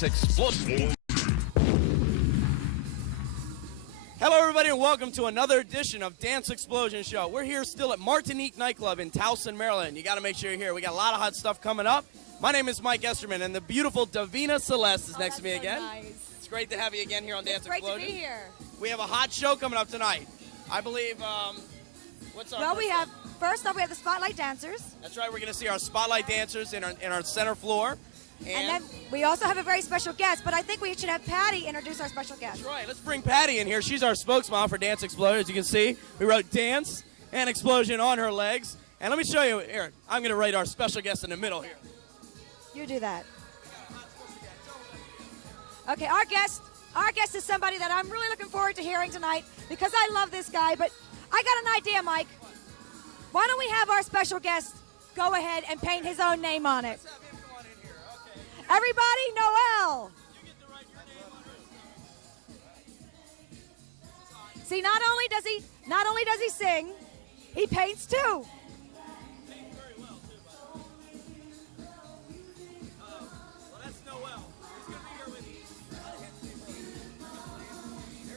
Dance Explosion. Hello, everybody, and welcome to another edition of Dance Explosion Show. We're here still at Martinique Nightclub in Towson, Maryland. You got to make sure you're here. We got a lot of hot stuff coming up. My name is Mike Esterman, and the beautiful Davina Celeste is next to me again. Nice. It's great to have you again here on Dance Great Explosion. to be here. We have a hot show coming up tonight. I believe, what's up? Well, first up, we have the Spotlight Dancers. That's right, we're going to see our Spotlight Dancers in our center floor. And then we also have a very special guest, but I think we should have Patty introduce our special guest. That's right. Let's bring Patty in here. She's our spokesmom for Dance Explosion. As you can see, we wrote Dance and Explosion on her legs. And let me show you here. I'm going to write our special guest in the middle here. You do that. Okay, our guest is somebody that I'm really looking forward to hearing tonight because I love this guy. But I got an idea, Mike. Why don't we have our special guest go ahead and paint his own name on it? Everybody, Noel. You get to write your name on it. See, not only does he sing, he paints too. Paints very well, too, by the way. Well, that's Noel. He's going to be here with you.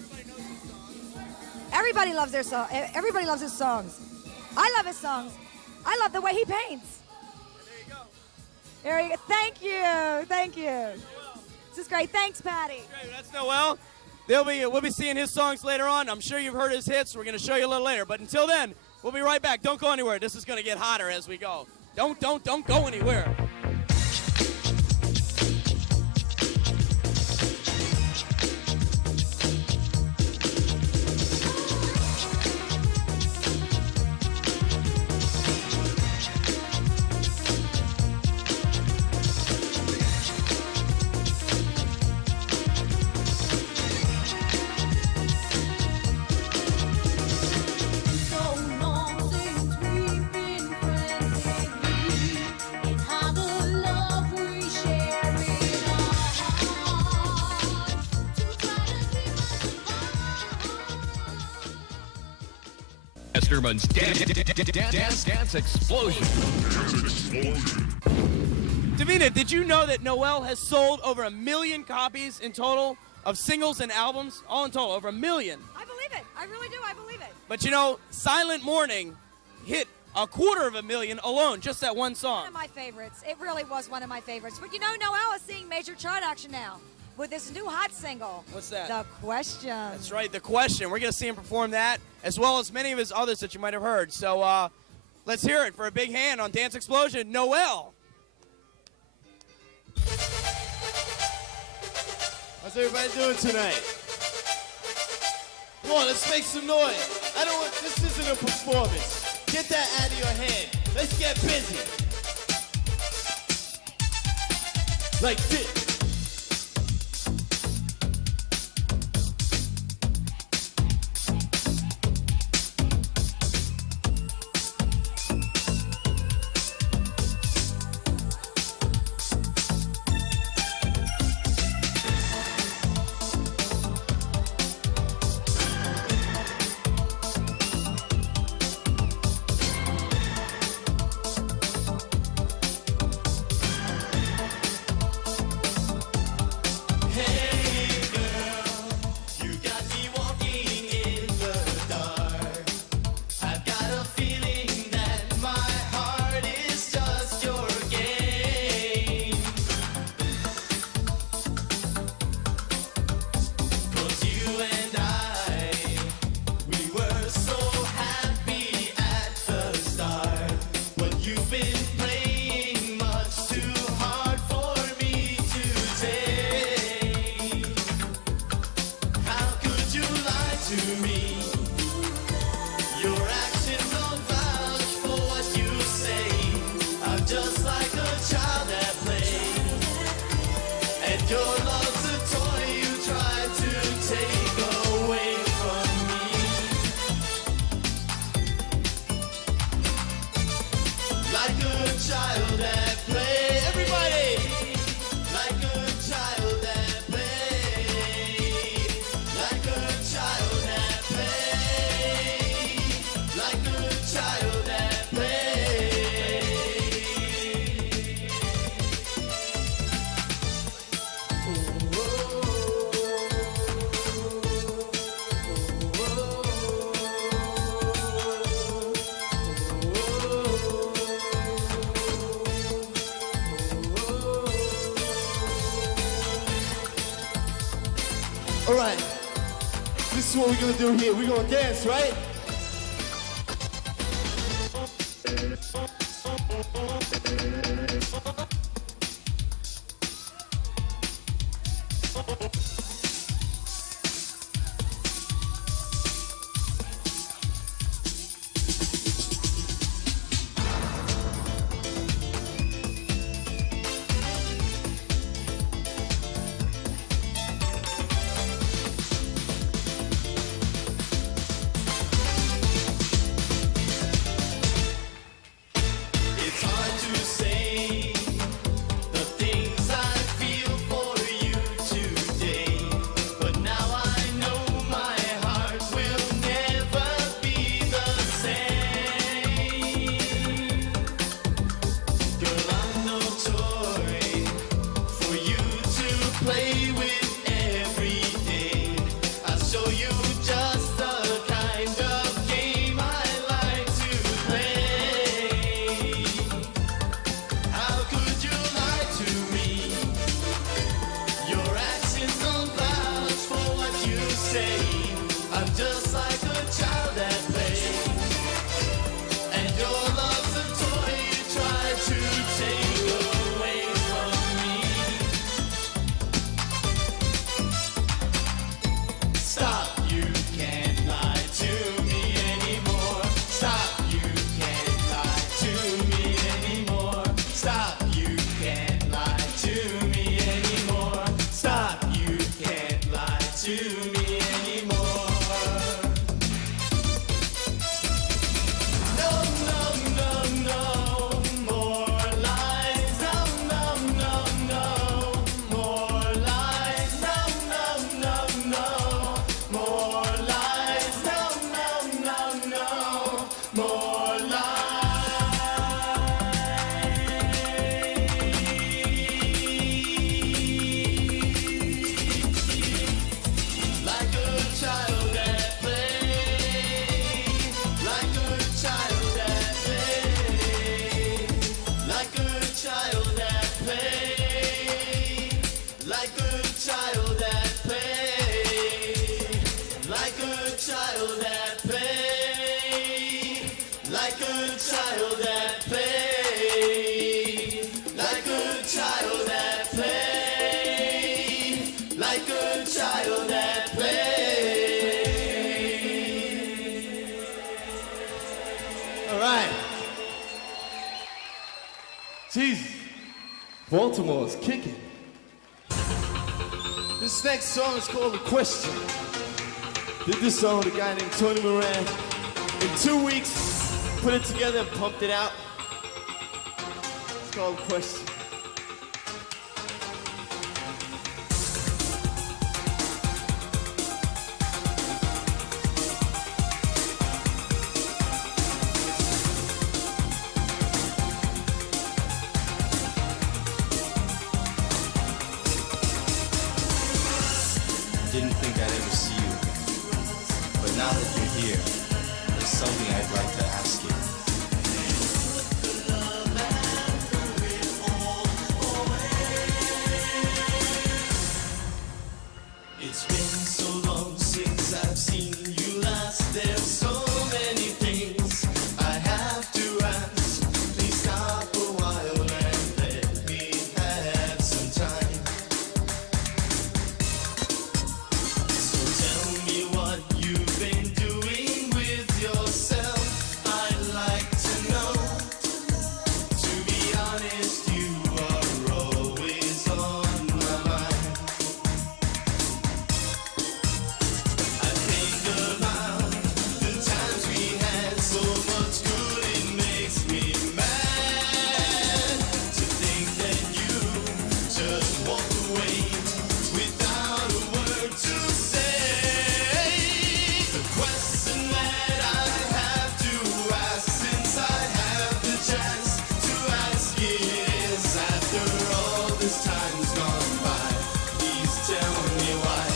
Everybody knows his songs. Everybody loves their song. Everybody loves his songs. I love his songs. I love the way he paints. There you go. Thank you. Thank you. This is great. Thanks, Patty. Great. That's Noel. We'll be seeing his songs later on. I'm sure you've heard his hits. We're going to show you a little later. But until then, we'll be right back. Don't go anywhere. This is going to get hotter as we go. Don't go anywhere. Esterman's Dance Explosion. Davina, did you know that Noel has sold over 1 million copies in total of singles and albums? All in total, over 1 million. I believe it. I really do. I believe it. But you know, Silent Morning hit 250,000 alone, just that one song. One of my favorites. It really was one of my favorites. But you know, Noel is seeing major chart action now with this new hot single. What's that? The Question. That's right, The Question. We're going to see him perform that, as well as many of his others that you might have heard. So let's hear it for a big hand on Dance Explosion, Noel. How's everybody doing tonight? Come on, let's make some noise. This isn't a performance. Get that out of your head. Let's get busy. Like this. All right. This is what we're gonna do here. We're gonna dance, right? It's hard to say the things I feel for you today, but now I know my heart will never be the same. Girl, I'm no toy for you to play with every day. I'll show you just the kind of game I like to play. How could you lie to me? Your actions don't vouch for what you say. I'm just like a child at play, and your love's a toy you try to take away from me. Stop, you can't lie to me anymore. Stop, you can't lie to me anymore. Stop, you can't lie to me anymore. Stop, you can't lie to me anymore. No, no, no, no more lies. No, no, no, no more lies. No, no, no, no more lies. No, no, no, no more lies. Like a child at play, like a child at play, like a child at play, like a child at play, like a child at play, like a child at play, like a child at play, like a child at play. All right. Jesus. Baltimore's kicking. This next song is called The Question. Did this song with a guy named Tony Moran. In 2 weeks, put it together and pumped it out. It's called The Question. Didn't think I'd ever see you, but now that you're here, there's something I'd like to ask you. It's been so long since I've seen you last. There's so many things I have to ask. Please stop a while and let me have some time. So tell me what you've been doing with yourself. I'd like to know. To be honest, you are always on my mind. I think about the times we had so much good, it makes me mad to think that you just walked away without a word to say. The question that I have to ask, since I have the chance to ask it, is after all this time's gone by, please tell me why.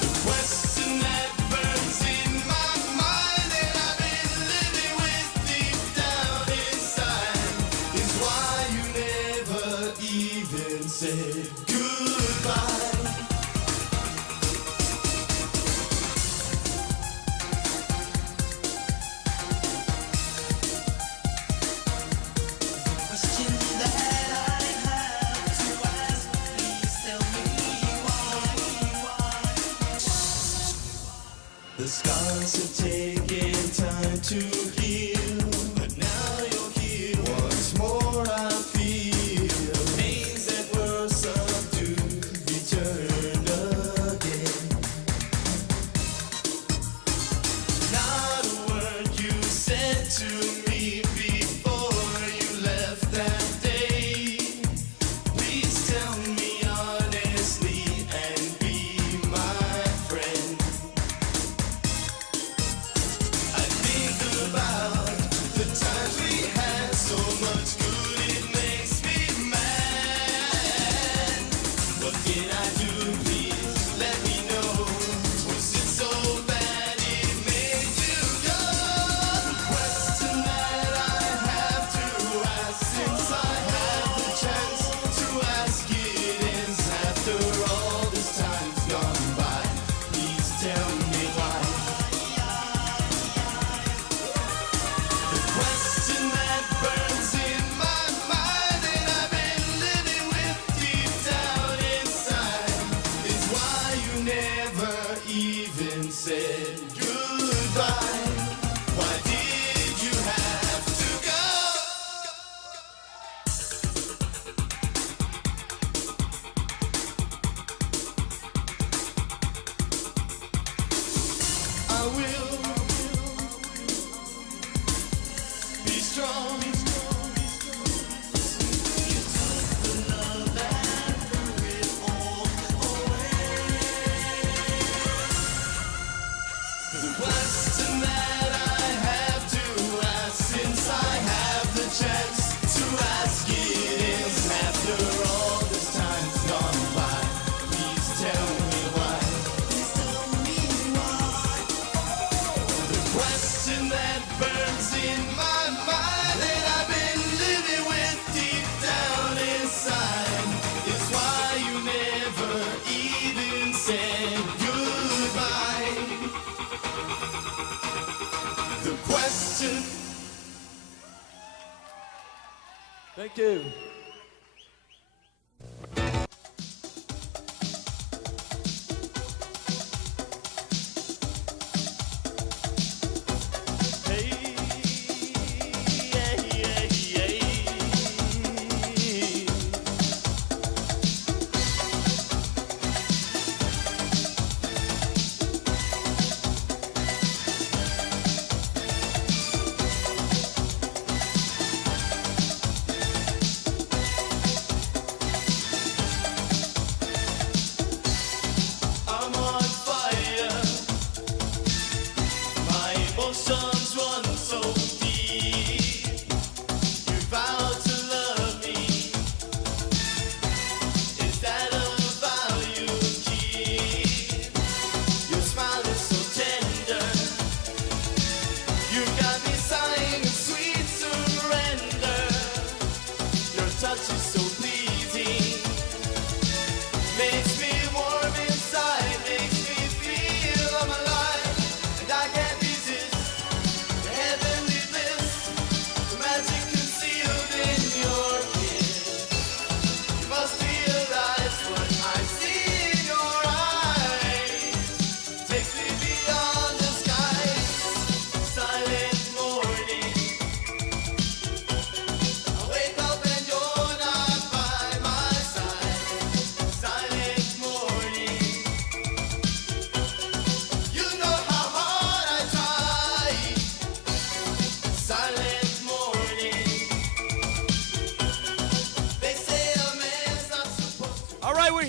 The question that burns in my mind and I've been living with deep down inside is why you never even said goodbye.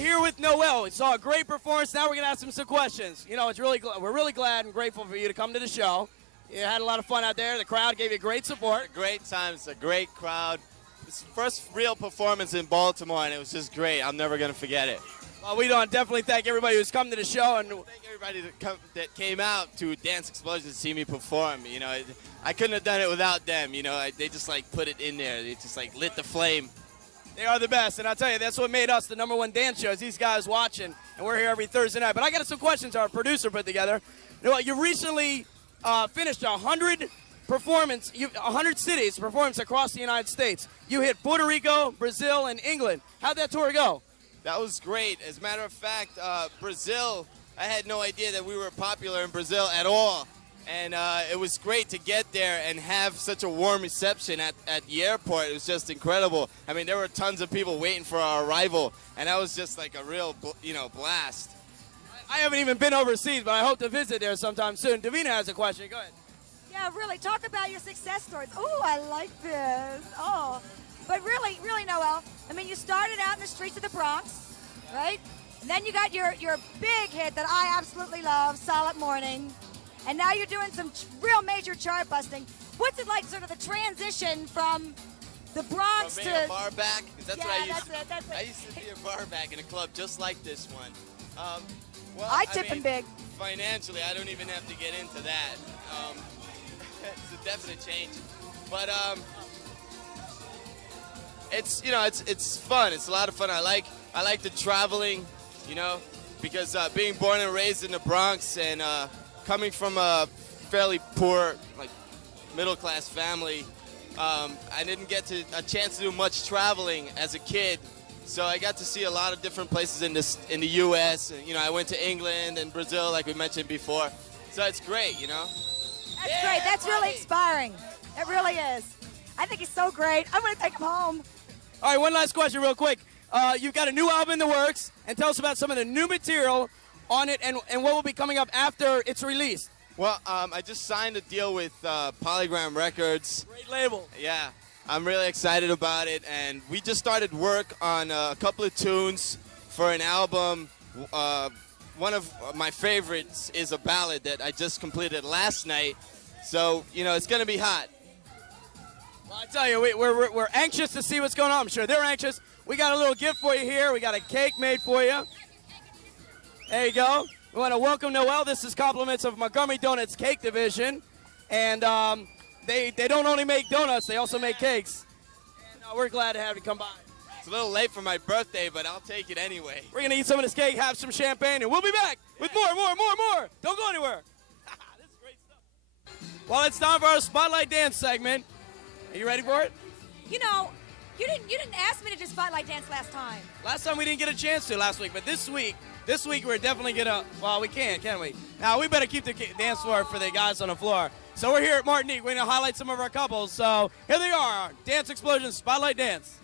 here with Noel. We saw a great performance. Now we're going to ask him some questions. You know, we're really glad and grateful for you to come to the show. You had a lot of fun out there. The crowd gave you great support. Great time. It's a great crowd. It's the first real performance in Baltimore, and it was just great. I'm never going to forget it. Well, we don't definitely thank everybody who's come to the show. And Thank everybody that came out to Dance Explosion to see me perform. You know, I couldn't have done it without them. You know, they just like put it in there. They just like lit the flame. they are the best. And I'll tell you, that's what made us the #1 dance show, is these guys watching. And we're here every Thursday night. But I got some questions our producer put together. You know what, you recently finished 100 100 cities performance across the United States. You hit Puerto Rico, Brazil, and England. How'd that tour go? That was great. As a matter of fact, Brazil, I had no idea that we were popular in Brazil at all. And it was great to get there and have such a warm reception at the airport. It was just incredible. I mean, there were tons of people waiting for our arrival, and that was just like a real, blast. I haven't even been overseas, but I hope to visit there sometime soon. Davina has a question. Go ahead. Yeah, really, talk about your success stories. Oh, I like this. Oh, but really, Noel, I mean, you started out in the streets of the Bronx, right? And then you got your big hit that I absolutely love, Solid Morning. And now you're doing some real major chart busting. What's it like, sort of the transition from the Bronx From being to... a bar back? 'Cause that's Yeah, what I used that's it. I used to be a bar back in a club just like this one. Well, I tip him big. Financially, I don't even have to get into that. It's a definite change. But it's fun. It's a lot of fun. I like the traveling, because being born and raised in the Bronx and coming from a fairly poor, like middle-class family, I didn't get a chance to do much traveling as a kid. So I got to see a lot of different places in the U.S. And, I went to England and Brazil, like we mentioned before. So it's great, That's great. That's really inspiring. It really is. I think he's so great. I'm going to take him home. All right, one last question real quick. You've got a new album in the works, and tell us about some of the new material on it and what will be coming up after it's released. Well, I just signed a deal with Polygram Records. Great label. Yeah, I'm really excited about it, and we just started work on a couple of tunes for an album. One of my favorites is a ballad that I just completed last night, so, it's going to be hot. Well, I tell you, we're anxious to see what's going on. I'm sure they're anxious. We got a little gift for you here. We got a cake made for you. There you go. We want to welcome Noel. This is compliments of Montgomery Donuts Cake Division. And they don't only make donuts, they also make cakes. And we're glad to have you come by. It's a little late for my birthday, but I'll take it anyway. We're going to eat some of this cake, have some champagne, and we'll be back with more. Don't go anywhere. This is great stuff. Well, it's time for our Spotlight Dance segment. Are you ready for it? You didn't ask me to do Spotlight Dance last time. Last time we didn't get a chance to last week, but this week we're definitely going to, well, we can't we? Now, we better keep the dance floor for the guys on the floor. So we're here at Martinique. We're going to highlight some of our couples. So here they are, Dance Explosion Spotlight Dance.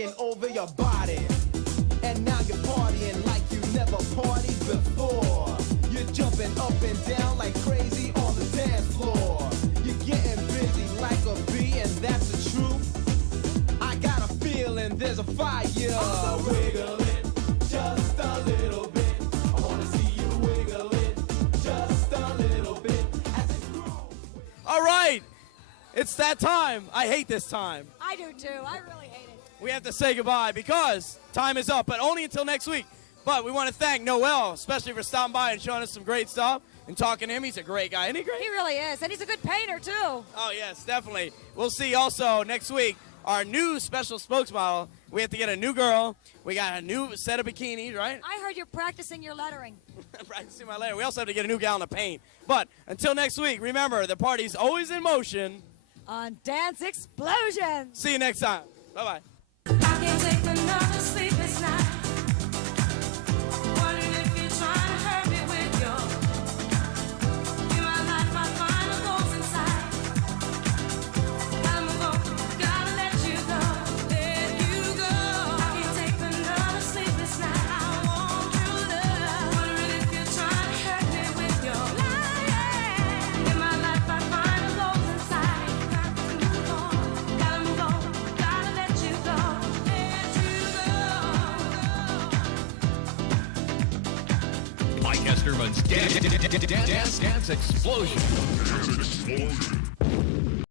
taking over your body. And now you're partying like you never partied before. You're jumping up and down like crazy on the dance floor. You're getting busy like a bee, and that's the truth. I got a feeling there's a fire. Wiggle it just a little bit. I wanna see you wiggle it just a little bit as it grows. All right, it's that time. I hate this time. I do too. I really hate it. We have to say goodbye because time is up, but only until next week. But we want to thank Noel, especially for stopping by and showing us some great stuff and talking to him. He's a great guy. Isn't he great? He really is, and he's a good painter too. Oh, yes, definitely. We'll see also next week our new special spokesmodel. We have to get a new girl. We got a new set of bikinis, right? I heard you're practicing your lettering. Practicing my letter. We also have to get a new gallon of paint. But until next week, remember, the party's always in motion. On Dance Explosion. See you next time. Bye-bye. I can't take another sleepless night. Wondering if you're trying to hurt me with your. In my life, I find a ghost inside. Gotta move on, gotta let you go, let you go. I can't take another sleepless night. I want true love. Wondering if you're trying to hurt me with your lying. In my life, I find a ghost inside. Gotta move on, gotta let you go, let you go. Mike Esterman's Dance Explosion.